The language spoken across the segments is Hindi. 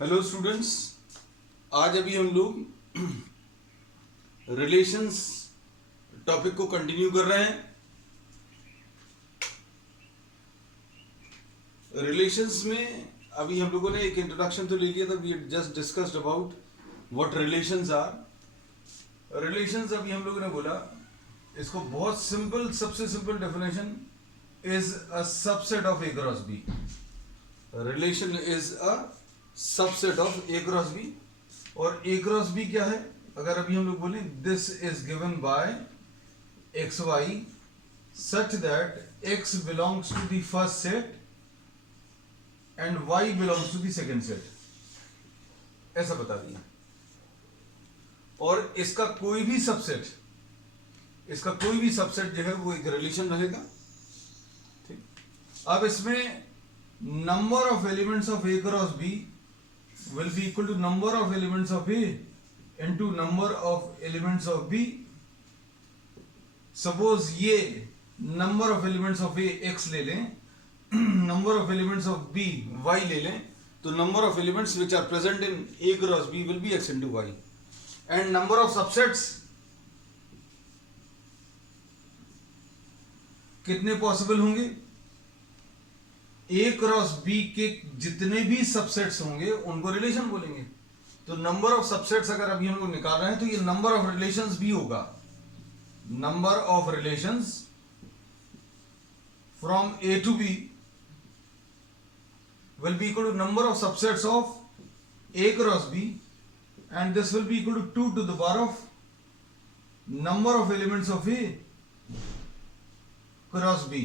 हेलो स्टूडेंट्स, आज अभी हम लोग रिलेशंस टॉपिक को कंटिन्यू कर रहे हैं। रिलेशंस में अभी हम लोगों ने एक इंट्रोडक्शन तो ले लिया था। We just discussed about what relations are. Relations अभी हम लोगों ने बोला, इसको बहुत सिंपल, सबसे simple definition is a subset of A cross B. Relation is a subset of A cross B. और ए क्रॉस बी क्या है? अगर अभी हम लोग बोले this is given by X Y such that X belongs to the first set and Y belongs to the second set, ऐसा बता दिया। और इसका कोई भी सबसेट जो है वो एक रिलेशन रहेगा। ठीक, अब इसमें number of elements of A cross B will be equal to number of elements of A into number of elements of B. Suppose ये number of elements of A X ले लें, number of elements of B Y ले लें, तो number of elements which are present in A cross B will be X into Y, and number of subsets कितने पॉसिबल होंगे? ए क्रॉस बी के जितने भी सबसेट्स होंगे उनको रिलेशन बोलेंगे। तो नंबर ऑफ सबसेट्स अगर अभी हम लोग निकाल रहे हैं तो ये नंबर ऑफ रिलेशंस भी होगा। Number of relations from A to B will be equal to number of subsets of A cross B, and this will be equal to 2 to the power of number of elements of A cross B,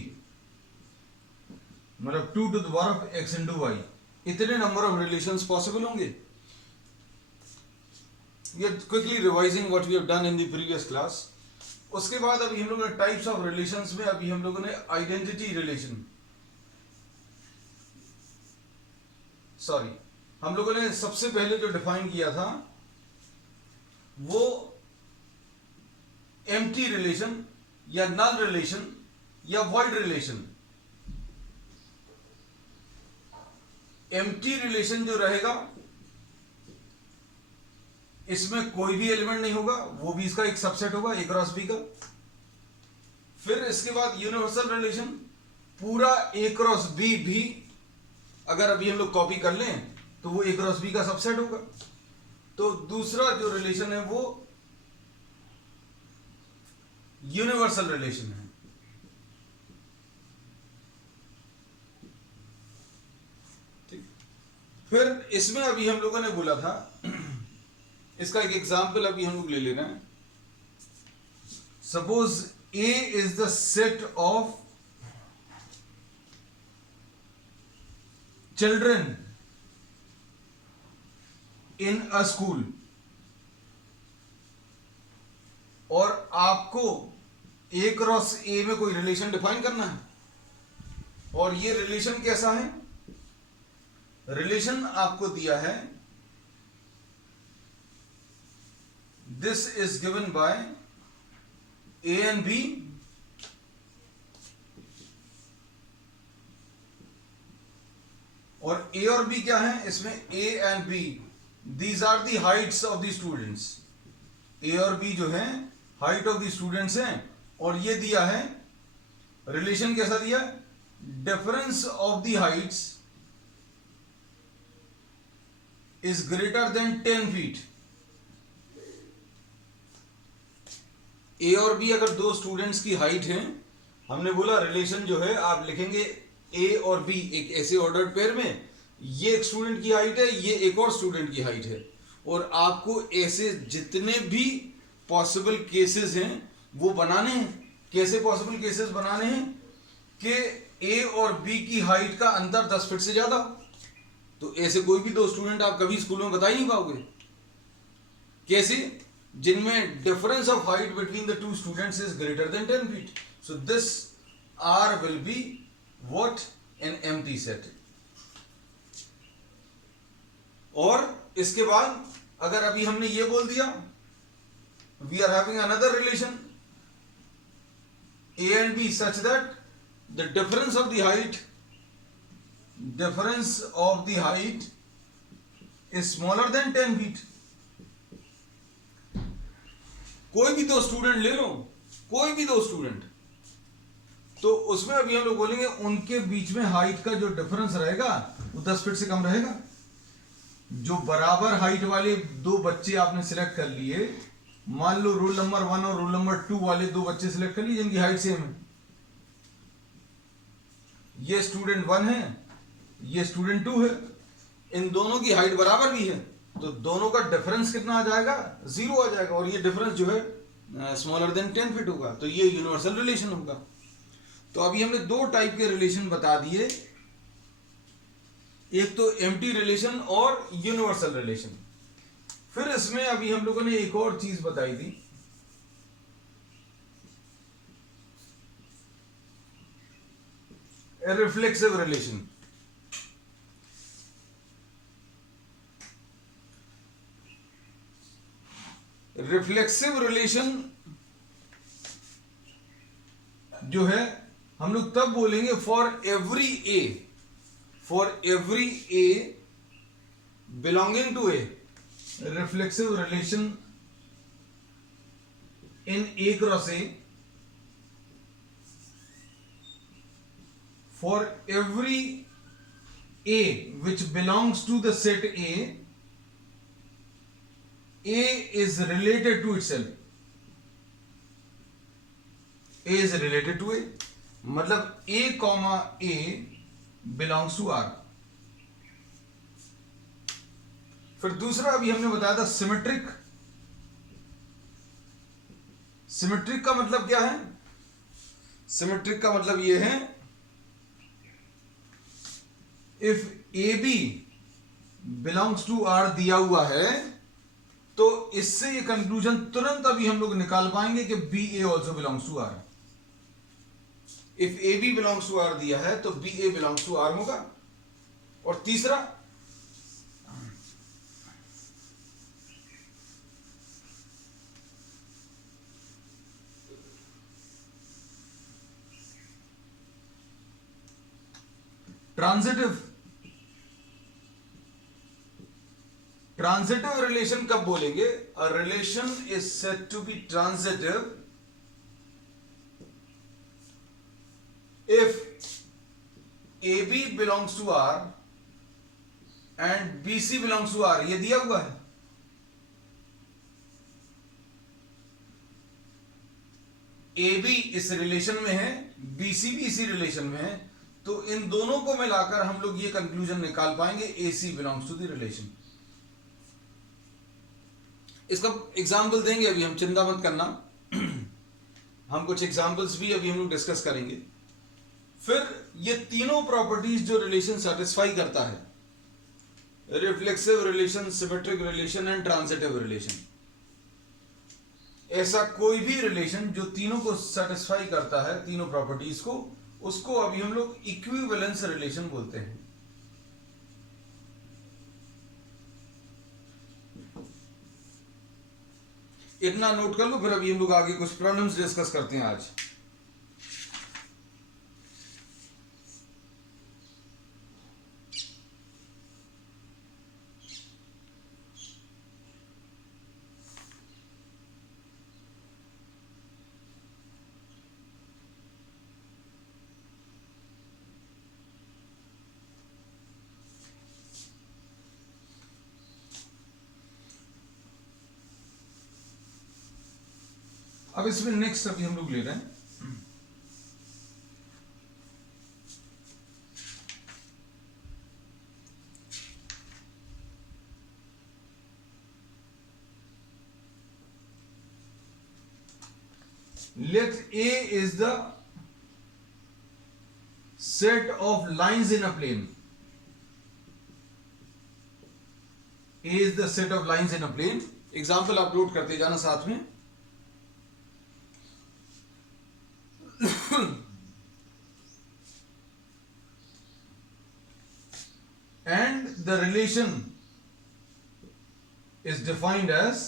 मतलब 2 to the power of x into y। इतने नंबर ऑफ रिलेशंस पॉसिबल होंगे। We are quickly revising what we have done in the previous class. उसके बाद अभी हम लोगों ने टाइप्स ऑफ रिलेशंस में अभी हम लोगों ने आइडेंटिटी रिलेशन, हम लोगों ने सबसे पहले जो डिफाइन किया था वो एम्प्टी रिलेशन या नल रिलेशन या वॉइड रिलेशन। एम्प्टी रिलेशन जो रहेगा इसमें कोई भी एलिमेंट नहीं होगा, वो भी इसका एक सबसेट होगा ए क्रॉस बी का। फिर इसके बाद यूनिवर्सल रिलेशन, पूरा ए क्रॉस बी भी अगर अभी हम लोग कॉपी कर लें तो वो ए क्रॉस बी का सबसेट होगा। तो दूसरा जो रिलेशन है वो यूनिवर्सल रिलेशन है। फिर इसमें अभी हम लोगों ने बोला था, इसका एक एग्जाम्पल अभी हम लोग ले लेना है। Suppose A is the set of children in a school, और आपको ए क्रॉस ए में कोई रिलेशन डिफाइन करना है। और ये रिलेशन कैसा है? रिलेशन आपको दिया है, this is given by a and b, और ए और बी क्या है इसमें? A and b these are the heights of the students. A और बी जो है हाइट ऑफ द स्टूडेंट्स हैं। और ये दिया है रिलेशन कैसा दिया? Difference of the Heights is greater than 10 feet। ए और बी अगर दो स्टूडेंट्स की हाइट है, हमने बोला रिलेशन जो है आप लिखेंगे ए और बी एक ऐसे ऑर्डर्ड पेयर में, ये एक स्टूडेंट की हाइट है, ये एक और स्टूडेंट की हाइट है, और आपको ऐसे जितने भी पॉसिबल केसेस हैं वो बनाने हैं। कैसे पॉसिबल केसेस बनाने हैं? कि ए और बी की हाइट का अंतर 10 फीट से ज्यादा। तो ऐसे कोई भी दो स्टूडेंट आप कभी स्कूल में बता ही नहीं पाओगे। कैसे? जिनमें difference of height between the two students is greater than 10 feet. So this R will be what? An empty set. और इसके बाद अगर अभी हमने ये बोल दिया, we are having another relation A and B such that the difference of the height is smaller than 10 feet. कोई भी दो स्टूडेंट ले लो, कोई भी दो स्टूडेंट, तो उसमें अभी हम लोग बोलेंगे उनके बीच में हाइट का जो डिफरेंस रहेगा वो 10 फीट से कम रहेगा। जो बराबर हाइट वाले दो बच्चे आपने सिलेक्ट कर लिए, मान लो रोल नंबर 1 और रोल नंबर 2 वाले दो बच्चे सिलेक्ट कर लिए जिनकी हाइट सेम है। ये स्टूडेंट 1 है, ये स्टूडेंट 2 है, इन दोनों की हाइट बराबर भी है, तो दोनों का डिफरेंस कितना आ जाएगा? 0 आ जाएगा, और ये डिफरेंस जो है स्मॉलर देन 10 फीट होगा, तो ये यूनिवर्सल रिलेशन होगा। तो अभी हमने दो टाइप के रिलेशन बता दिए, एक तो एम्प्टी रिलेशन और यूनिवर्सल रिलेशन। फिर इसमें अभी हम लोगों ने एक और चीज बताई थी, रिफ्लेक्सिव रिलेशन। रिफ्लेक्सिव रिलेशन जो है हम लोग तब बोलेंगे for every A belonging to A, reflexive relation in A cross A, for every A which belongs to the set A is related to itself. A is related to A, मतलब A comma A belongs to R। फिर दूसरा अभी हमने बताया था सिमेट्रिक। सिमेट्रिक का मतलब क्या है? सिमेट्रिक का मतलब यह है, if A B belongs to R दिया हुआ है, तो इससे ये कंक्लूजन तुरंत अभी हम लोग निकाल पाएंगे कि B A also belongs to R. If A B belongs to R दिया है तो B A belongs to R होगा। और तीसरा, ट्रांजिटिव। ट्रांजिटिव रिलेशन कब बोलेंगे? A relation is said to be transitive if A B belongs to R and B C belongs to R. ये दिया हुआ है, ए बी इस रिलेशन में है, बी सी भी इसी रिलेशन में है, तो इन दोनों को मिलाकर हम लोग ये कंक्लूजन निकाल पाएंगे ए सी बिलोंग्स टू द रिलेशन। इसका एग्जाम्पल देंगे, अभी हम चिंता मत करना, हम कुछ एग्जाम्पल्स भी अभी हम लोग डिस्कस करेंगे। फिर ये तीनों प्रॉपर्टीज जो रिलेशन सेटिस्फाई करता है, reflexive relation, symmetric relation and transitive relation, ऐसा कोई भी रिलेशन जो तीनों को सेटिस्फाई करता है, तीनों प्रॉपर्टीज को, उसको अभी हम लोग इक्विवेलेंस रिलेशन बोलते हैं। इतना नोट कर लो, फिर अभी हम लोग आगे कुछ प्रॉब्लम्स डिस्कस करते हैं आज। अब इसमें नेक्स्ट अभी हम लोग ले रहे हैं let A is the set of lines in a plane. A is the set of lines in a plane. Example upload करते जाना साथ में। And the relation is defined as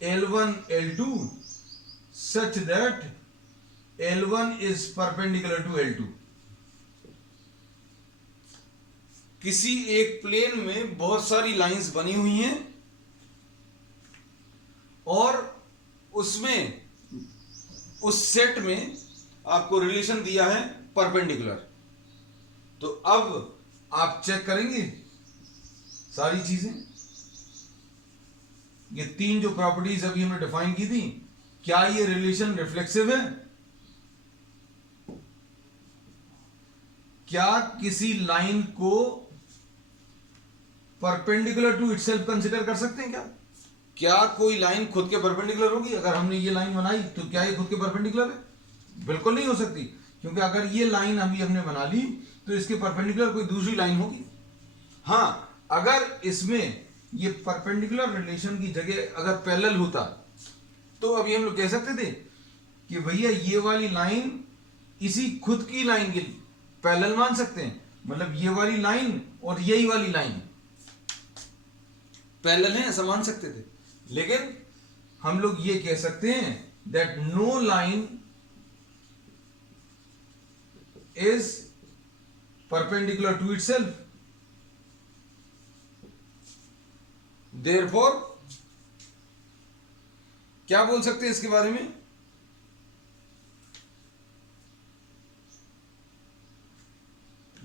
L1 L2 such that L1 is perpendicular to L2. किसी एक प्लेन में बहुत सारी लाइंस बनी हुई हैं और उसमें उस सेट में आपको रिलेशन दिया है परपेंडिकुलर। तो अब आप चेक करेंगे सारी चीजें, ये तीन जो प्रॉपर्टीज अभी हमने डिफाइन की थी, क्या ये रिलेशन रिफ्लेक्सिव है? क्या किसी लाइन को परपेंडिकुलर टू इटसेल्फ कंसीडर कर सकते हैं? क्या कोई लाइन खुद के परपेंडिकुलर होगी? अगर हमने ये लाइन बनाई तो क्या ये खुद के परपेंडिकुलर है? बिल्कुल नहीं हो सकती, क्योंकि अगर ये लाइन अभी हमने बना ली तो इसके परपेंडिकुलर कोई दूसरी लाइन होगी। हाँ, अगर इसमें ये परपेंडिकुलर रिलेशन की जगह अगर पैरेलल होता तो अभी हम लोग कह सकते थे कि भैया ये वाली लाइन इसी खुद की लाइन के पैरेलल मान सकते हैं, मतलब ये वाली लाइन और यही वाली लाइन पैरेलल है, ऐसा मान सकते थे। लेकिन हम लोग ये कह सकते हैं that no line is perpendicular to itself, therefore क्या बोल सकते हैं इसके बारे में?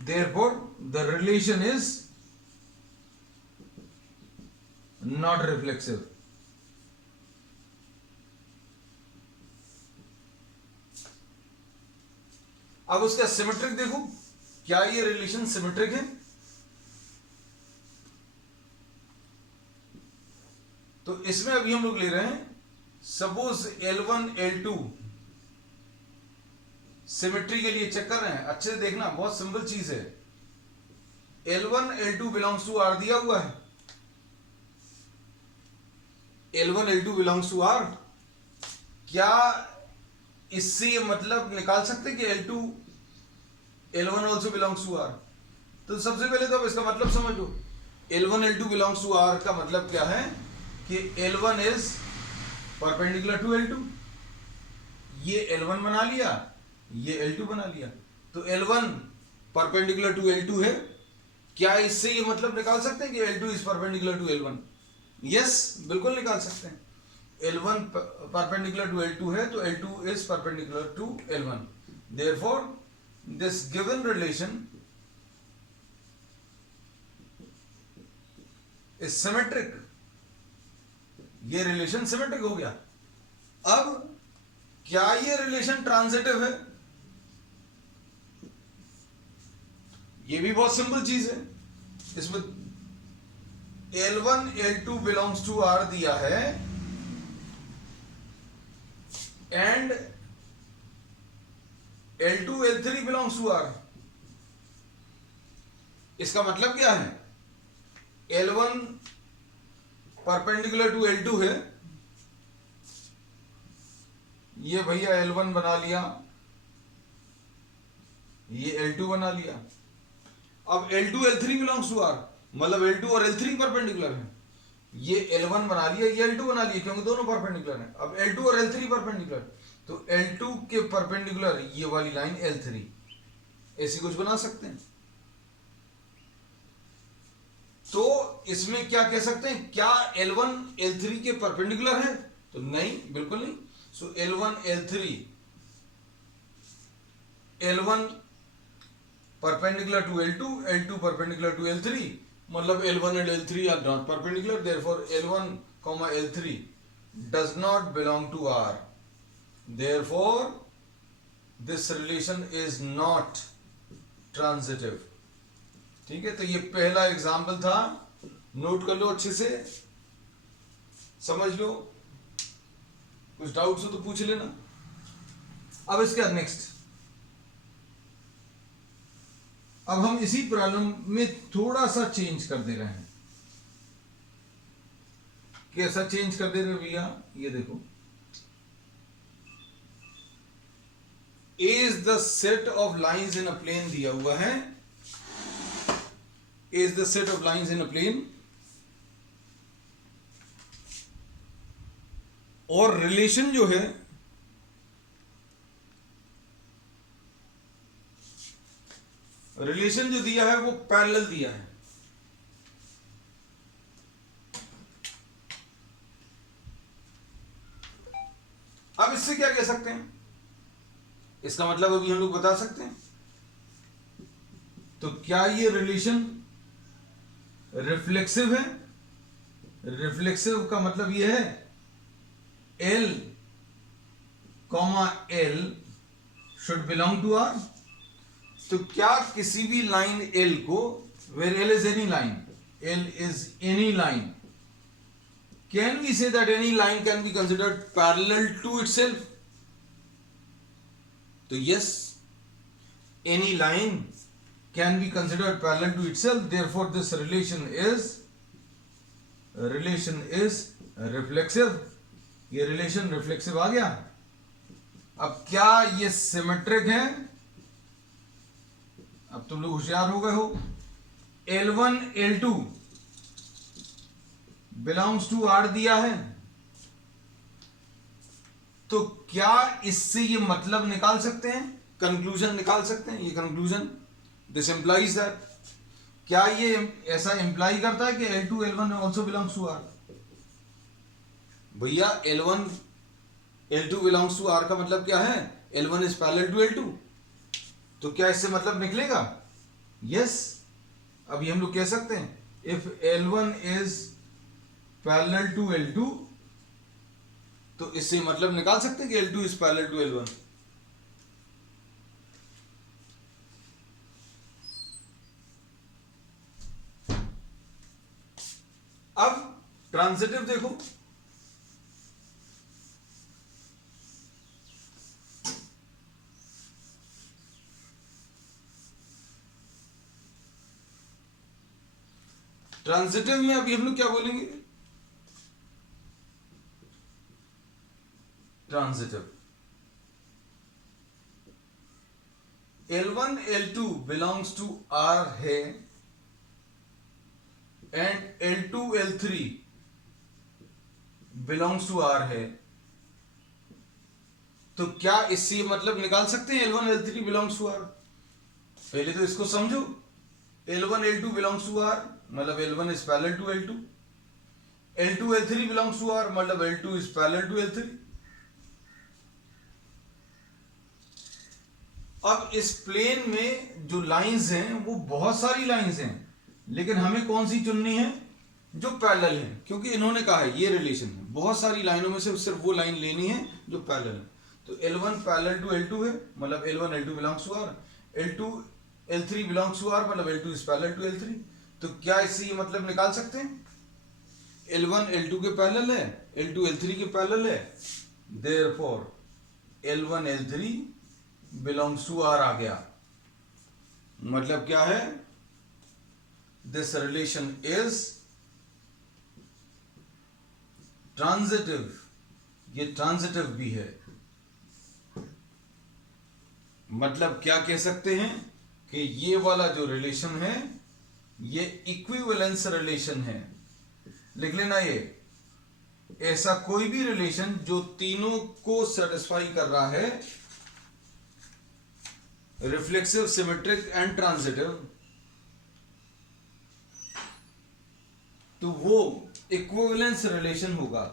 Therefore, the relation is not reflexive. अब उसका सिमेट्रिक देखो, क्या ये रिलेशन सिमेट्रिक है? तो इसमें अभी हम लोग ले रहे हैं, सपोज L1 L2 सिमेट्री के लिए चेक कर रहे हैं। अच्छे से देखना, बहुत सिंपल चीज है। L1 L2 belongs to R दिया हुआ है, L1 L2 belongs to R। क्या इससे ये मतलब निकाल सकते हैं कि L2 L1 also belongs to R? तो सबसे पहले तो अब इसका मतलब समझो। L1 L2 belongs to R का मतलब क्या है कि L1 is perpendicular to L2। ये L1 बना लिया, ये L2 बना लिया, तो L1 परपेंडिकुलर टू L2 है। क्या इससे ये मतलब निकाल सकते हैं कि L2 is perpendicular to L1? Yes, बिल्कुल निकाल सकते हैं। L1 परपेंडिकुलर टू L2 है, तो L2 is perpendicular to L1। Therefore this given relation is symmetric. ये रिलेशन सिमेट्रिक हो गया। अब क्या ये रिलेशन ट्रांजिटिव है? ये भी बहुत सिंपल चीज है। इसमें L1 L2 belongs to R दिया है and L2 L3 belongs to R। इसका मतलब क्या है? L1 परपेंडिकुलर टू L2 है, ये भैया L1 बना लिया, ये L2 बना लिया। अब L2 L3 belongs to R, मतलब L2 और L3 परपेंडिकुलर है। ये L1 बना लिया, ये L2 बना लिया, क्योंकि दोनों परपेंडिकुलर हैं। अब L2 और L3 परपेंडिकुलर, तो L2 के परपेंडिकुलर ये वाली लाइन L3, ऐसी कुछ बना सकते हैं। तो इसमें क्या कह सकते हैं, क्या L1 L3 के परपेंडिकुलर है? तो नहीं, बिल्कुल नहीं। So L1 L3, L1 perpendicular to L2, L2 perpendicular to L3, मतलब L1 and L3 are not perpendicular, therefore L1, L3 does not belong to R, therefore this relation is not transitive। ठीक है, तो ये पहला एग्जाम्पल था, नोट कर लो अच्छे से, समझ लो, कुछ डाउट्स हो तो पूछ लेना। अब इसके बाद नेक्स्ट, अब हम इसी प्रॉब्लम में थोड़ा सा चेंज कर दे रहे हैं। कैसा चेंज कर दे रहे भैया? ये देखो, A is the set of lines in a plane दिया हुआ है, A is the set of lines in a plane, और रिलेशन जो है रिलेशन जो दिया है वो पैरेलल दिया है। अब इससे क्या कह सकते हैं, इसका मतलब अभी हम लोग बता सकते हैं। तो क्या ये रिलेशन रिफ्लेक्सिव है? रिफ्लेक्सिव का मतलब ये है L, L should belong to R। तो क्या किसी भी लाइन L को, where L is any line, L is any line, can we say that any line can be considered parallel to itself? तो yes, any line can be considered parallel to itself, therefore this relation is reflexive। ये रिलेशन रिफ्लेक्सिव आ गया। अब क्या ये सिमेट्रिक है? अब तुम लोग होशियार हो गए हो। L1 L2 belongs to R दिया है, तो क्या इससे ये मतलब निकाल सकते हैं, कंक्लूजन निकाल सकते हैं? ये कंक्लूजन, दिस इंप्लाइज दैट, क्या ये ऐसा इंप्लाई करता है कि L2 L1 also belongs to R? भैया L1 L2 belongs to R का मतलब क्या है? L1 is parallel to L2। तो क्या इससे मतलब निकलेगा? यस। अभी हम लोग कह सकते हैं if L1 is parallel to L2, तो इससे मतलब निकाल सकते हैं कि L2 is parallel to L1। अब ट्रांजिटिव देखो, ट्रांजिटिव में अभी हम लोग क्या बोलेंगे? Transitive L1 L2 belongs to R है and L2 L3 belongs to R है, तो क्या इससे मतलब निकाल सकते हैं L1 L3 belongs to R? पहले तो इसको समझो। L1 L2 belongs to R मतलब L1 is parallel to L2, L2 L3 belongs to R मतलब L2 is parallel to L3। अब इस प्लेन में जो लाइंस हैं वो बहुत सारी लाइंस हैं, लेकिन हमें कौन सी चुननी है? जो पैरेलल है, क्योंकि इन्होंने कहा है ये रिलेशन है, बहुत सारी लाइनों में से सिर्फ वो लाइन लेनी है जो पैरेलल है। तो L1 पैरेलल टू L2 है मतलब L1 L2 belongs to R, L2 L3 belongs to R मतलब L2 is parallel to L3। तो क्या इससे ये मतलब निकाल सकते हैं? L1 L2 के पैरेलल है, L2 L3 के पैरेलल है, therefore L1 L3 belongs to R आ गया। मतलब क्या है? This relation is transitive. ये ट्रांजिटिव भी है। मतलब क्या कह सकते हैं कि ये वाला जो रिलेशन है ये इक्विवेलेंस रिलेशन है। लिख लेना ये, ऐसा कोई भी रिलेशन जो तीनों को सेटिस्फाई कर रहा है, रिफ्लेक्सिव, सिमेट्रिक एंड ट्रांजिटिव, तो वो इक्विवेलेंस रिलेशन होगा।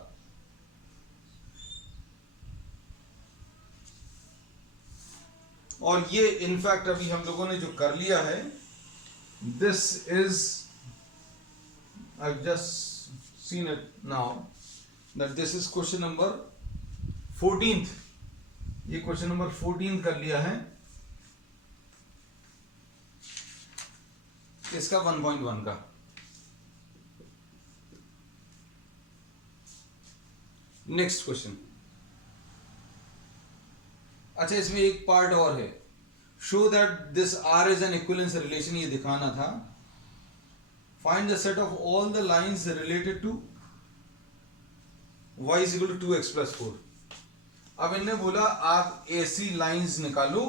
और ये इनफैक्ट अभी हम लोगों ने जो कर लिया है, this is, I just seen it now that this is question number 14th। ये क्वेश्चन नंबर 14 कर लिया है इसका 1.1 का। Next question. अच्छा, इसमें एक पार्ट और है, show that this R is an equivalence relation, ये दिखाना था। Find the set of all the lines related to y is equal to 2x plus 4। अब इन्होंने बोला आप ऐसी लाइंस निकालो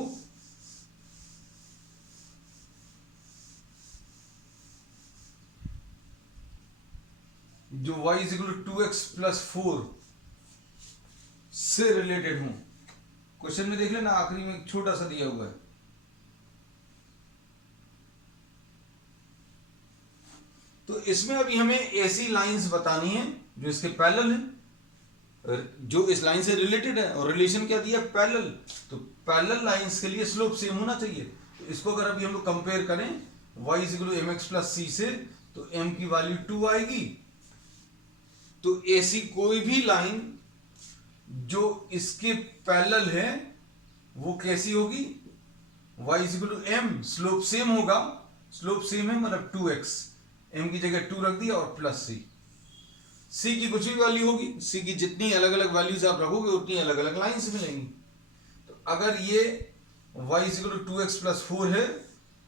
जो y is equal to 2x plus 4 से रिलेटेड हूं। क्वेश्चन में देख लेना, आखिरी में छोटा सा दिया हुआ है। तो इसमें अभी हमें ऐसी लाइंस बतानी है जो इसके पैरेलल है, जो इस लाइन से रिलेटेड है, और रिलेशन क्या दिया, पैरेलल। तो पैरेलल लाइंस के लिए स्लोप सेम होना चाहिए। तो इसको अगर अभी हम लोग कंपेयर करें y = mx + c से, तो m की वैल्यू 2 आएगी। तो ऐसी कोई भी लाइन जो इसके पैरेलल है वो कैसी होगी, y = m, स्लोप सेम होगा। स्लोप सेम है मतलब 2x, m की जगह 2 रख दिया और प्लस c की कुछ भी वैल्यू होगी, c की जितनी अलग अलग वैल्यूज आप रखोगे उतनी अलग अलग लाइंस मिलेंगी। तो अगर ये y = 2x + 4 है,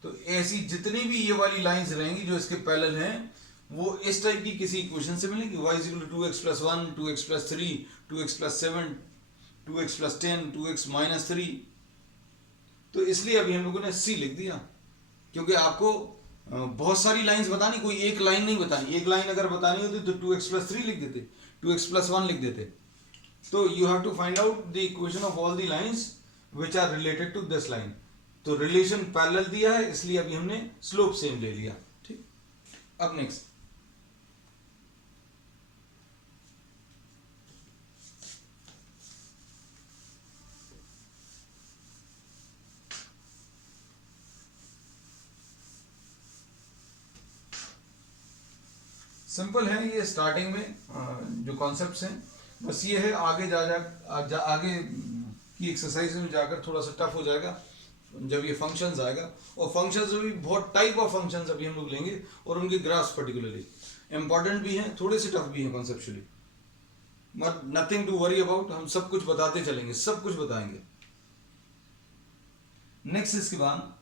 तो ऐसी जितनी भी ये वाली लाइंस रहेंगी जो इसके पैरेलल हैं वो इस टाइप की किसी इक्वेशन से मिलेगी, y = 2x + 1, 2x + 3, 2x + 7, 2x + 10, 2x - 3। तो इसलिए अभी हम लोगों ने c लिख दिया, क्योंकि आपको बहुत सारी लाइंस बतानी, कोई एक लाइन नहीं बतानी। एक लाइन अगर बतानी होती तो 2x + 3 लिख देते, 2x + 1 लिख देते। तो you have to find out the equation of all the lines which are related to this line. तो रिलेशन पैरेलल दिया है, इसलिए अभी हमने स्लोप सेम ले लिया। ठीक, अब नेक्स्ट सिंपल है ये। स्टार्टिंग में जो कॉन्सेप्ट्स हैं बस ये है, आगे आगे की एक्सरसाइज में जाकर थोड़ा सा टफ हो जाएगा जब ये फंक्शंस आएगा। और फंक्शंस में भी बहुत टाइप ऑफ फंक्शंस अभी हम लोग लेंगे, और उनके ग्राफ्स पर्टिकुलरली इंपॉर्टेंट भी हैं, थोड़े से टफ भी हैं conceptually. But nothing to worry about, हम सब कुछ बताते चलेंगे, सब कुछ बताएंगे। नेक्स्ट इसके बाद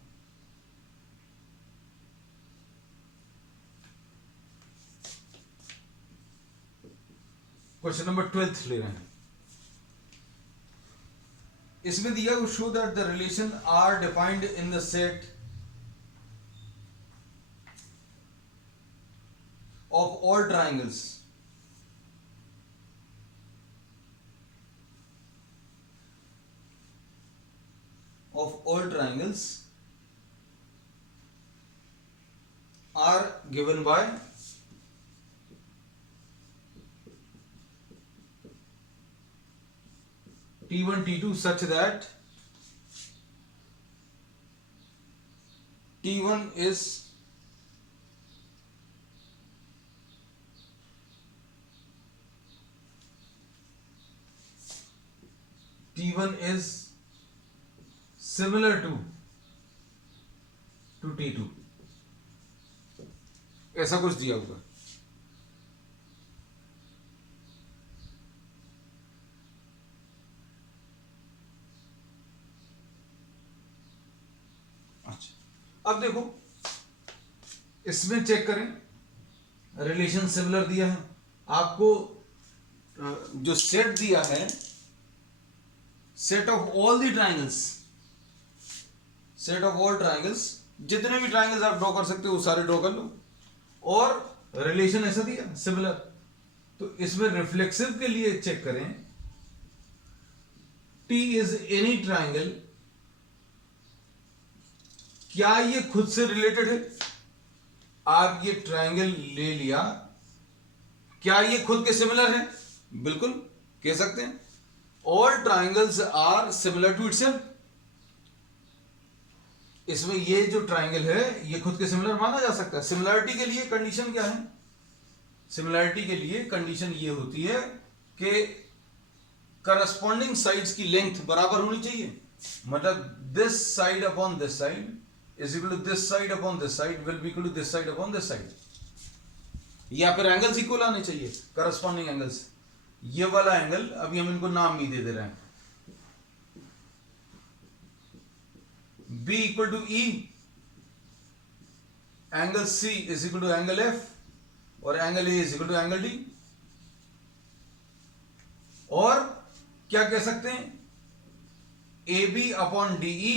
क्वेश्चन नंबर 12 ले रहे हैं। इसमें दिया वो show that the relation R defined in the set of all triangles are given by T1, T2 such that T1 is similar to T2, ऐसा कुछ दिया हुआ। अच्छा, अब देखो इसमें चेक करें, रिलेशन सिमिलर दिया है आपको। जो सेट दिया है, set of all the triangles, set of all triangles, जितने भी ट्राइंगल्स आप ड्रॉ कर सकते हो वो सारे ड्रॉ कर लो, और रिलेशन ऐसा दिया सिमिलर। तो इसमें रिफ्लेक्सिव के लिए चेक करें, T इज एनी ट्राइंगल, क्या ये खुद से रिलेटेड है? आप ये ट्राइंगल ले लिया, क्या ये खुद के सिमिलर है? बिल्कुल कह सकते हैं, all triangles are similar to itself. इसमें ये जो ट्राइंगल है ये खुद के सिमिलर माना जा सकता है। सिमिलरिटी के लिए कंडीशन क्या है? सिमिलरिटी के लिए कंडीशन ये होती है कि करस्पॉन्डिंग साइड्स की लेंथ बराबर होनी चाहिए। मतलब this side upon this side is equal to this side upon this side will be equal to this side upon this side, या फिर एंगल्स इक्वल आने चाहिए, करस्पॉन्डिंग एंगल्स। ये वाला एंगल अभी हम इनको नाम भी दे रहे हैं, B equal to E, angle C is equal to angle F, और angle A is equal to angle D। और क्या कह सकते हैं, AB upon DE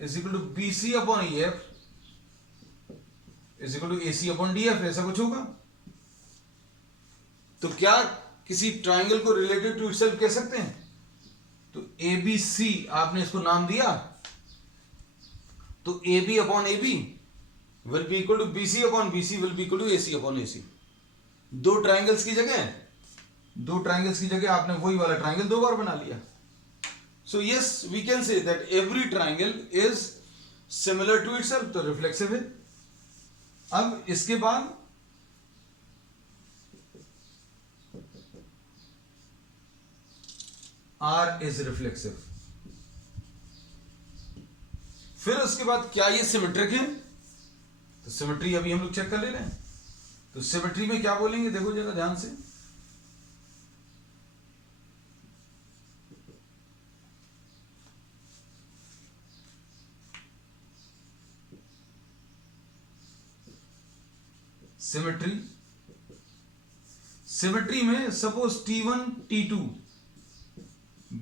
is equal to BC upon EF is equal to AC upon DF, ऐसा कुछ होगा। तो क्या किसी ट्राइंगल को रिलेटेड टू इटसेल्फ कह सकते हैं? तो ABC आपने इसको नाम दिया, तो AB upon AB will be equal to BC upon BC will be equal to AC upon AC। दो ट्राइंगल्स की जगह आपने वही वाला ट्राइंगल दो बार बना लिया। So yes we can say that every triangle is similar to itself, तो रिफ्लेक्सिव है। अब इसके बाद R इज रिफ्लेक्सिव। फिर उसके बाद क्या ये सिमेट्रिक है? तो सिमेट्री अभी हम लोग चेक कर ले रहे हैं। तो सिमेट्री में क्या बोलेंगे, देखो जरा ध्यान से। सिमेट्री में suppose T1 T2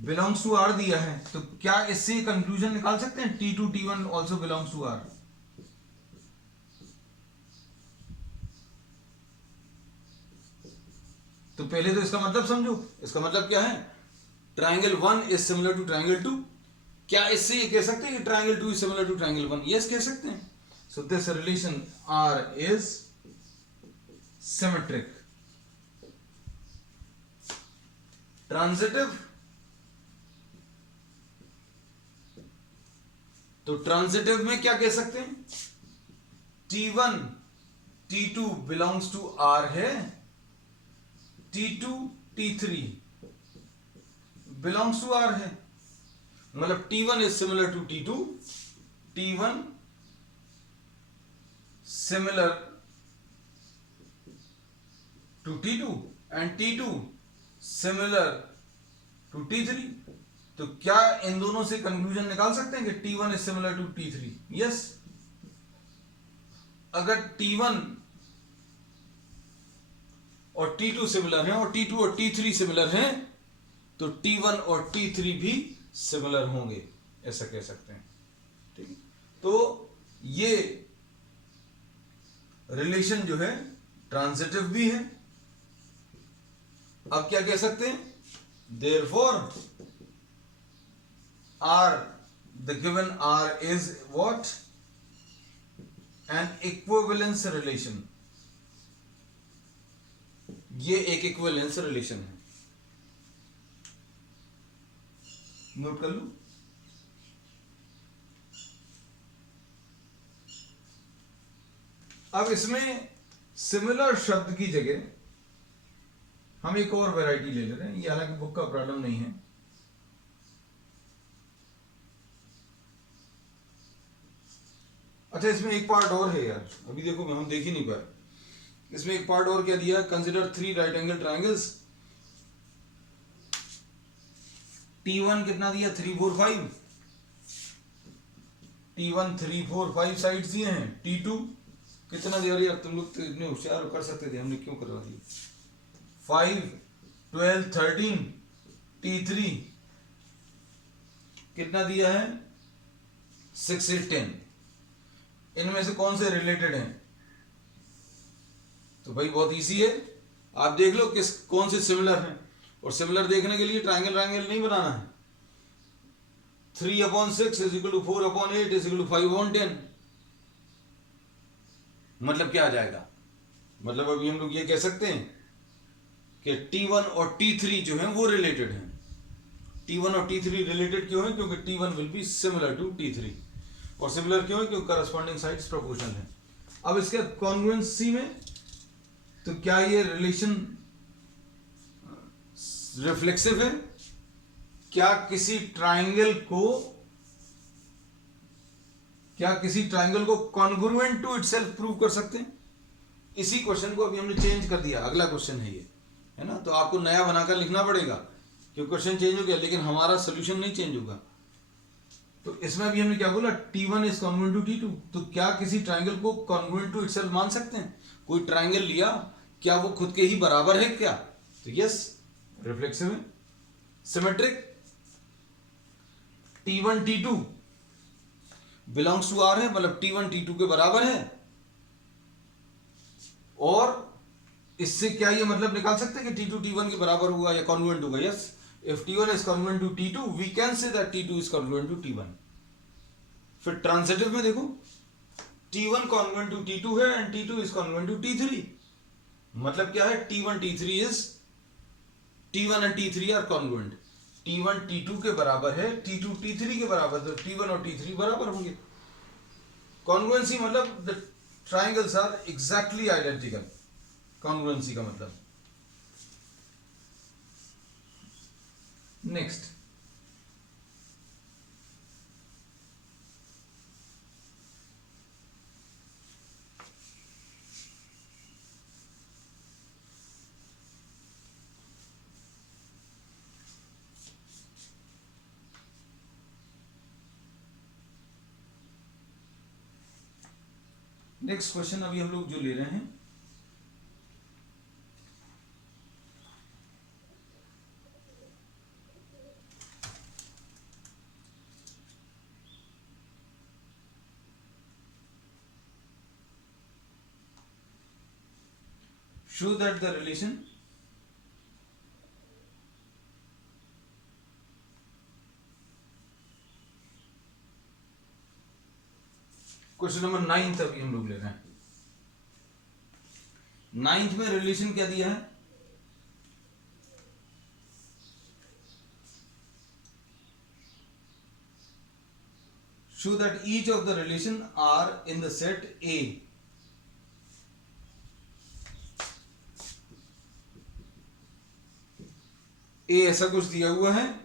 belongs to R दिया है, तो क्या इससे कंक्लूजन निकाल सकते हैं T2 T1 also belongs to R? तो पहले तो इसका मतलब समझो। इसका मतलब क्या है? Triangle 1 is similar to triangle 2। क्या इससे ये कह सकते हैं कि triangle 2 is similar to triangle 1? Yes कह सकते हैं। So this relation R is symmetric. Transitive, तो ट्रांजिटिव में क्या कह सकते हैं? T1 T2 belongs to R है, T2 T3 belongs to R है। मतलब T1 is similar to T2, T1 similar to T2 and T2 similar to T3। तो क्या इन दोनों से कंक्लूजन निकाल सकते हैं कि T1 is similar to T3? Yes. अगर T1 और T2 सिमिलर हैं और T2 और T3 सिमिलर हैं, तो T1 और T3 भी सिमिलर होंगे, ऐसा कह सकते हैं। ठीक है, तो ये रिलेशन जो है ट्रांजिटिव भी है। अब क्या कह सकते हैं? Therefore R, the given R is what? An equivalence relation। ये एक इक्विवेलेंस रिलेशन है, नोट कर लो। अब इसमें सिमिलर शब्द की जगह हम एक और वैरायटी ले रहे हैं। ये हालांकि बुक का प्रॉब्लम नहीं है। अच्छा, इसमें एक पार्ट और है यार, अभी देखो हम देख ही नहीं पाए। इसमें एक पार्ट और क्या दिया? Consider 3 right angle triangles. T1 कितना दिया? 3 4 5। T1 3 4 5 साइड्स दिए हैं। T2 कितना दिया? यार तुम लोग तो इतने होशियार कर सकते थे, हमने क्यों करवा दिया? 5 12 13। T3 कितना दिया है? 6 8 10। इनमें से कौन से रिलेटेड हैं? तो भाई बहुत इजी है, आप देख लो किस कौन से सिमिलर हैं। और सिमिलर देखने के लिए ट्राइंगल नहीं बनाना है। 3/6 is equal to 4/8 is equal to 5/10। मतलब क्या आ जाएगा? मतलब अभी हम लोग ये कह सकते हैं कि T1 और T3 जो हैं वो रिलेटेड हैं। T1 और T3 रिलेटेड क्यों है? क्योंकि T1 will be similar to T3। और सिमिलर क्यों है? क्योंकि करस्पॉन्डिंग साइड्स प्रोपोर्शनल है। अब इसके कॉन्ग्रुएंसी में तो क्या ये रिलेशन रिफ्लेक्सिव है? क्या किसी ट्राइंगल को कॉन्ग्रुएंट टू इटसेल्फ प्रूव कर सकते हैं? इसी क्वेश्चन को अभी हमने चेंज कर दिया, अगला क्वेश्चन है ये, है ना। तो आपको नया बनाकर लिखना पड़ेगा क्योंकि क्वेश्चन चेंज हो गया, लेकिन हमारा सोल्यूशन नहीं चेंज होगा। तो इसमें भी हमने क्या बोला? T1 is congruent to T2। तो क्या किसी ट्राइंगल को कॉन्ग्रुएंट टू इटसेल्फ मान सकते हैं? कोई ट्राइंगल लिया, क्या वो खुद के ही बराबर है क्या? तो यस, रिफ्लेक्सिव है। Symmetric, T1 T2 belongs to R है, मतलब T1 T2 के बराबर है। और इससे क्या ये मतलब निकाल सकते हैं कि T2 T1 के बराबर हुआ या कॉन्ग्रुएंट होगा? Yes, if T1 is congruent to T2 we can say that T2 is congruent to T1। फिर ट्रांजिटिव में देखो, T1 कॉन्ग्रुएंट टू T2 है and T2 is congruent to T3। मतलब क्या है, T1 T3 is T1 and T3 are congruent. T1 T2 के बराबर है, T2 T3 के बराबर, तो T1 और T3 बराबर होंगे। कॉन्ग्रुएंसी मतलब the triangles are exactly identical, congruency का मतलब। नेक्स्ट, नेक्स्ट क्वेश्चन अभी हम लोग जो ले रहे हैं, show that the relation question number 9 अभी हम लोग ले रहे हैं। 9 में रिलेशन क्या दिया है, show that each of the relation are in the set A ऐसा कुछ दिया हुआ है,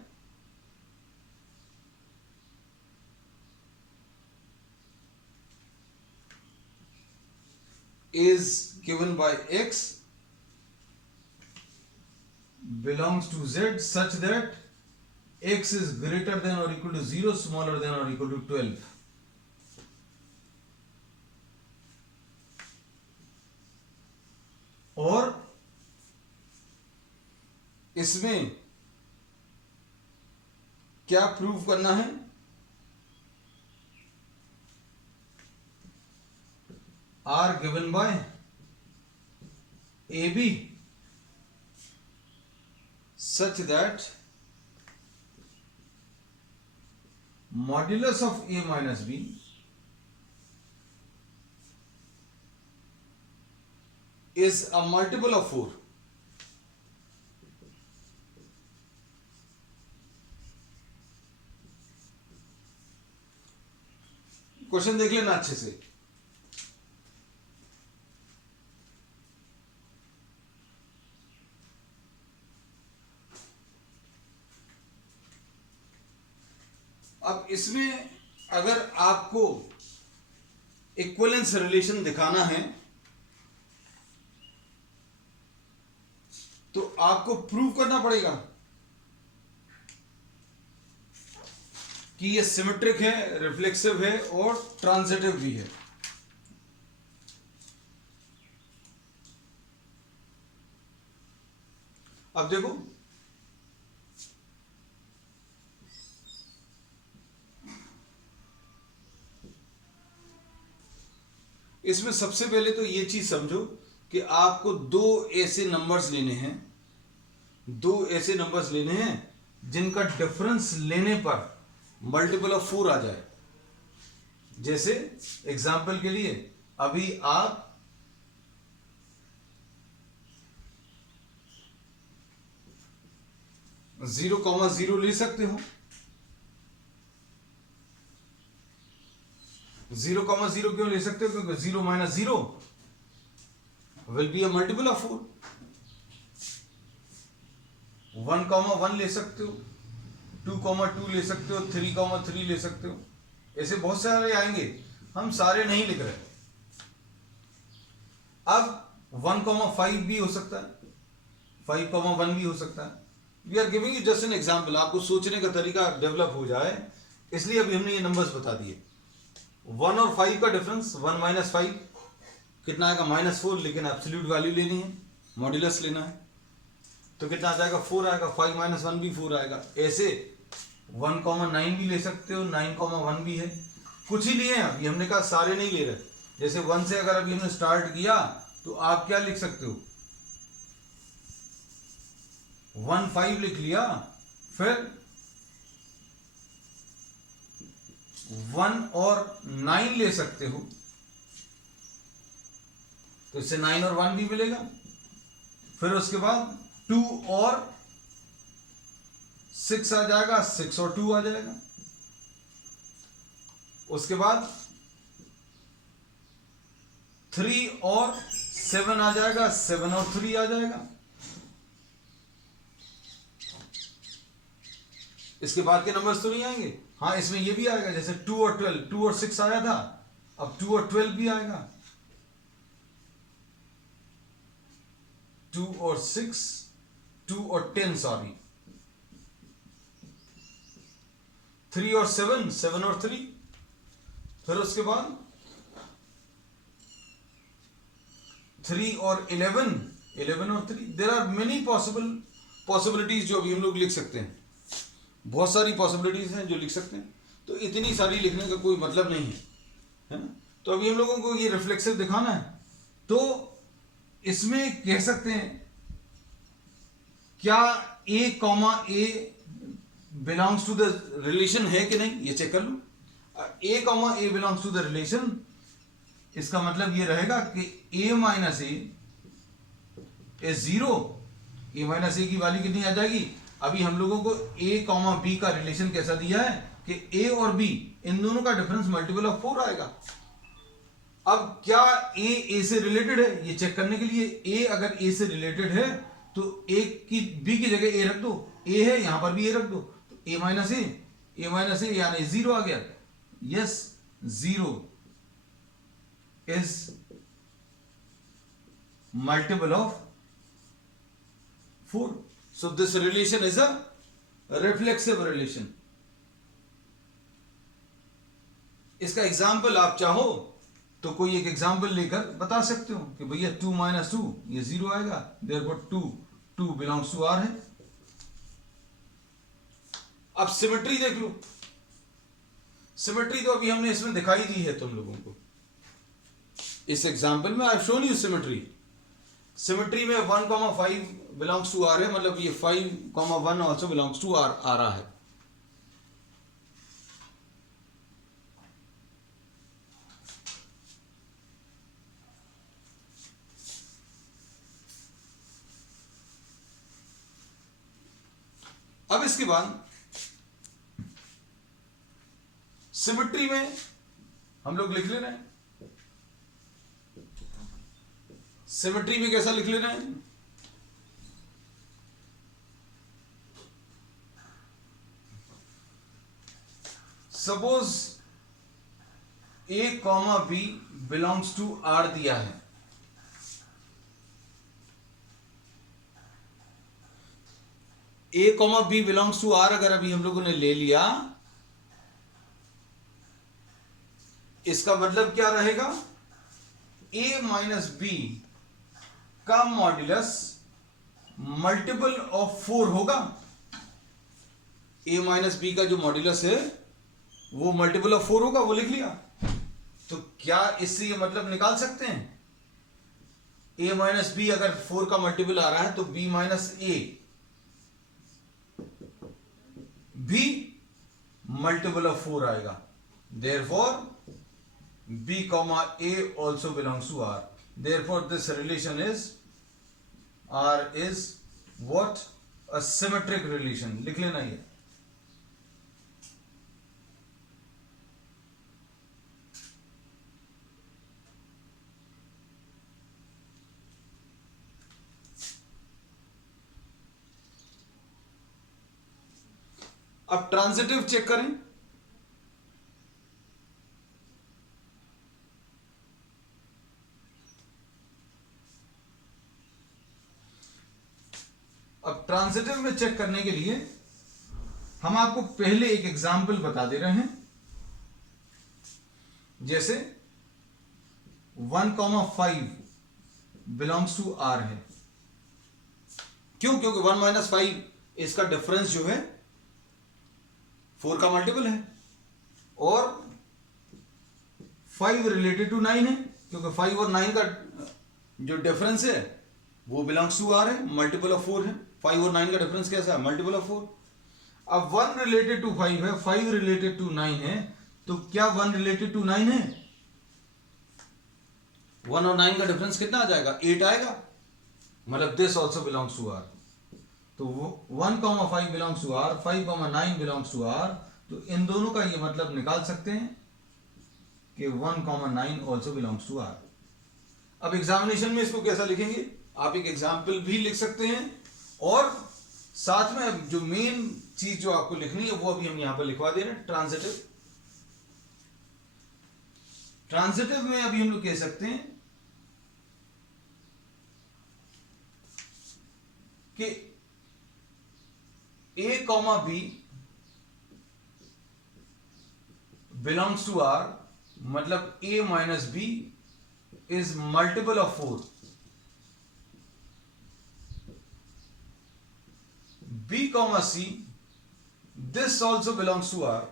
is given by X belongs to Z such that X is greater than or equal to 0, smaller than or equal to 12। और इसमें क्या प्रूव करना है, R given by A B such that modulus of A minus B is a multiple of 4। क्वेश्चन देख लेना अच्छे से। अब इसमें अगर आपको इक्विवेलेंस रिलेशन दिखाना है तो आपको प्रूव करना पड़ेगा कि ये सिमेट्रिक है, रिफ्लेक्सिव है और ट्रांजिटिव भी है। अब देखो, इसमें सबसे पहले तो ये चीज समझो कि आपको दो ऐसे नंबर्स लेने हैं, जिनका डिफरेंस लेने पर मल्टीपल ऑफ 4 आ जाए। जैसे एग्जाम्पल के लिए अभी आप जीरो कॉमा जीरो ले सकते हो, 0, 0 क्यों ले सकते हो, क्योंकि 0 minus 0 will be a multiple of 4। 1, 1 ले सकते हो, 2, 2 ले सकते हो, 3, 3 ले सकते हो, ऐसे बहुत सारे आएंगे, हम सारे नहीं लिख रहे। अब 1, 5 भी हो सकता है, 5, 1 भी हो सकता है। We are giving you just an example, आपको सोचने का तरीका डेवलप हो जाए, इसलिए अभी हमने ये नंबर्स बता दिए। 1 और 5 का डिफरेंस 1 माइनस 5 कितना आएगा, -4, लेकिन एब्सोल्यूट वैल्यू लेनी है, मॉड्यूलस लेना है, तो कितना आ जाएगा, 4 आएगा। 5 माइनस 1 भी 4 आएगा। ऐसे 1, 9 भी ले सकते हो, 9, 1 भी है। कुछ ही लिए हैं, अभी हमने कहा सारे नहीं ले रहे। जैसे 1 से अगर अभी हमने स्टार्ट किया तो आप क्या लिख सकते हो, 1, 5 लिख लिया, फिर 1 और 9 ले सकते हो, तो इससे 9 और 1 भी मिलेगा। फिर उसके बाद 2 और 6 आ जाएगा, 6 और 2 आ जाएगा। उसके बाद 3 और 7 आ जाएगा, 7 और 3 आ जाएगा। इसके बाद के नंबर्स तो नहीं आएंगे। हाँ, इसमें ये भी आएगा, जैसे 2 और 12, 2 और 6 आया था, अब 2 और 12 भी आएगा। 2 और 6, 2 और 10 सॉरी, 3 और 7, 7 और 3। फिर उसके बाद 3 और 11, 11 और 3। देयर आर मेनी पॉसिबिलिटीज जो अभी हम लोग लिख सकते हैं। बहुत सारी पॉसिबिलिटीज हैं जो लिख सकते हैं, तो इतनी सारी लिखने का कोई मतलब नहीं है ना। तो अभी हम लोगों को ये रिफ्लेक्सिव दिखाना है, तो इसमें कह सकते हैं क्या a comma a belongs to the relation है कि नहीं, ये चेक कर लो। A comma a belongs to the relation, इसका मतलब ये रहेगा कि a minus a is 0। A minus a की वैल्यू कितनी आ जाएगी? अभी हम लोगों को ए कॉमा बी का रिलेशन कैसा दिया है कि ए और बी इन दोनों का डिफरेंस मल्टीपल ऑफ 4 आएगा। अब क्या ए से रिलेटेड है, ये चेक करने के लिए ए अगर ए से रिलेटेड है तो ए की बी की जगह ए रख दो, ए है यहां पर भी ए रख दो, तो ए माइनस ए यानी 0 आ गया। Yes, 0 is multiple of 4. So this relation is a reflexive relation. इसका एग्जाम्पल आप चाहो तो कोई एक एग्जाम्पल लेकर बता सकते हो कि भैया 2 माइनस 2 ये 0 आएगा, देयरफॉर 2 बिलोंग्स टू R है। अब सिमेट्री देख लो। सिमेट्री तो अभी हमने इसमें दिखाई दी है तुम लोगों को, इस एग्जाम्पल में I have shown you symmetry. Symmetry में 1,5 बिलोंग्स टू R है, मतलब ये 5,1 ऑल्सो बिलोंग्स टू R आ रहा है। अब इसके बाद सिमेट्री में हम लोग लिख ले रहे हैं, सिमेट्री में कैसा लिख ले रहे हैं? Suppose a comma b belongs to R दिया है, a comma b belongs to R अगर अभी हम लोगों ने ले लिया, इसका मतलब क्या रहेगा? ए माइनस बी का मॉड्यूलस मल्टीपल ऑफ 4 होगा। ए माइनस बी का जो मॉड्यूलस है वो मल्टीपल ऑफ 4 होगा, वो लिख लिया। तो क्या इससे ये मतलब निकाल सकते हैं? ए माइनस बी अगर 4 का मल्टीपल आ रहा है तो बी माइनस ए भी मल्टीपल ऑफ 4 आएगा। Therefore B comma A also belongs to R. Therefore, this relation is R is what? A symmetric relation. लिख लेना ये। अब ट्रांजिटिव चेक करें। अब ट्रांजिटिव में चेक करने के लिए हम आपको पहले एक एग्जाम्पल बता दे रहे हैं, जैसे 1,5 बिलोंग्स टू R है। क्यों? क्योंकि 1 माइनस 5 इसका डिफरेंस जो है 4 का मल्टीपल है, और 5 रिलेटेड टू 9 है, क्योंकि 5 और 9 का जो डिफरेंस है वो बिलोंग्स टू R है, मल्टीपल ऑफ 4 है। 5 और 9 का डिफरेंस कैसा है? Multiple of 4। अब 1 रिलेटेड टू 5 है, 5 रिलेटेड टू 9 है, तो क्या 1 रिलेटेड टू 9 है? 1 और 9 का डिफरेंस कितना आ जाएगा? 8 आएगा। मतलब this also belongs to R. तो 1,5 belongs to R, 5,9 belongs to R. तो इन दोनों का ये मतलब निकाल सकते हैं कि 1,9 ऑल्सो बिलोंग्स टू आर। अब एग्जामिनेशन में इसको कैसा लिखेंगे? आप एक एग्जाम्पल भी लिख सकते हैं और साथ में जो मेन चीज जो आपको लिखनी है वो अभी हम यहां पर लिखवा दे रहे हैं, ट्रांजिटिव। ट्रांजिटिव में अभी हम लोग कह सकते हैं कि A, B belongs to R, मतलब A minus B is multiple of 4। B, C, this also belongs to R.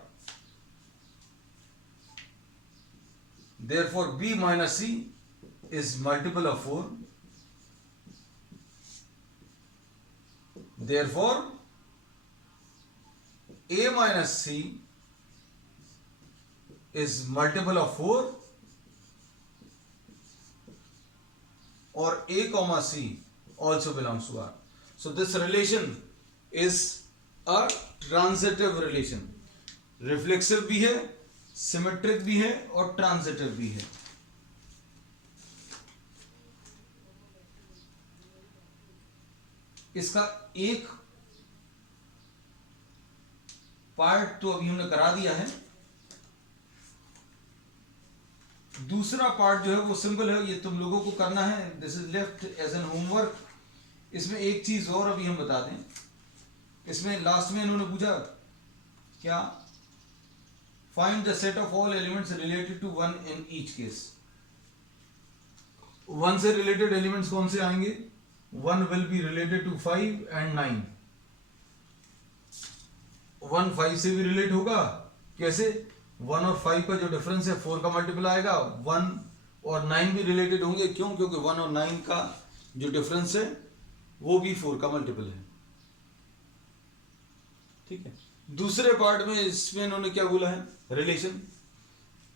Therefore, B minus C is multiple of 4. Therefore, A minus C is multiple of 4 or A comma C also belongs to R. So this relation is a transitive relation. Reflexive भी है, symmetric भी है और transitive भी है। इसका एक पार्ट तो अभी हमने करा दिया है, दूसरा पार्ट जो है वो सिंपल है, ये तुम लोगों को करना है। This is left as an homework. इसमें एक चीज और अभी हम बता दें, इसमें लास्ट में इन्होंने पूछा क्या, find the set of all elements related to 1 in each case. 1 से रिलेटेड एलिमेंट्स कौन से आएंगे? 1 will be related to 5 and 9। 1 5 से भी रिलेट होगा, कैसे? 1 और 5 का जो डिफरेंस है 4 का मल्टीपल आएगा। 1 और 9 भी रिलेटेड होंगे, क्यों? क्योंकि 1 और 9 का जो डिफरेंस है वो भी 4 का मल्टीपल है। ठीक है। दूसरे पार्ट में इसमें इन्होंने क्या बोला है? Relation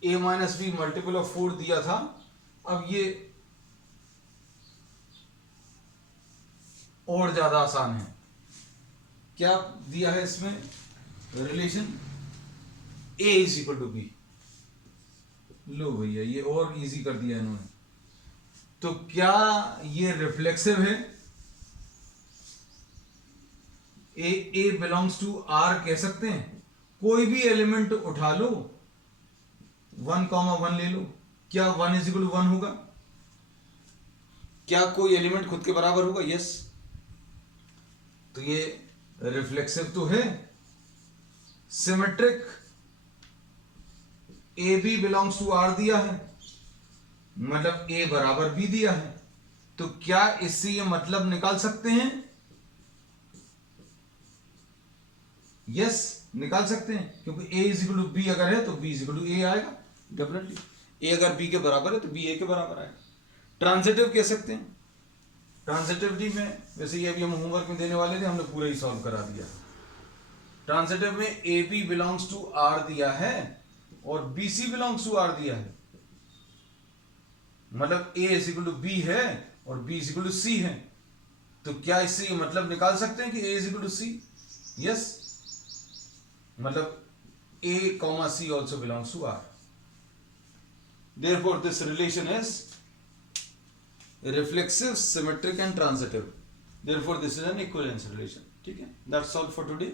A minus be multiple of 4 दिया था। अब ये और ज्यादा आसान है। क्या दिया है इसमें? Relation A is equal to b. लो भैया, ये और इजी कर दिया इन्होंने। तो क्या ये रिफ्लेक्सिव है? A बिलोंग्स टू R कह सकते हैं? कोई भी एलिमेंट उठा लो, 1,1 ले लो, क्या 1 इज इक्वल टू 1 होगा? क्या कोई एलिमेंट खुद के बराबर होगा? यस। तो ये रिफ्लेक्सिव तो है। Symmetric, A B belongs to R दिया है, मतलब ए बराबर बी दिया है। तो क्या इससे ये मतलब निकाल सकते हैं? यस, निकाल सकते हैं, क्योंकि ए इज इक्वल टू बी अगर है तो बी इज इक्वल टू ए आएगा डेफिनेटली। ए अगर बी के बराबर है तो बी ए के बराबर आएगा। ट्रांजिटिव कह सकते हैं। ट्रांजिटिविटी में वैसे ये अभी हम होमवर्क में देने वाले थे, हमने पूरा ही सॉल्व करा दिया। ट्रांजिटिव में A B belongs to R दिया है और B C belongs to R दिया है, मतलब A is equal to B है और B is equal to C है। तो क्या इससे ये मतलब निकाल सकते हैं कि a is equal to c? Yes, मतलब a comma c also belongs to R. Therefore, this relation is reflexive, symmetric and transitive. Therefore, this is an equivalence relation. ठीक है? That's all for today.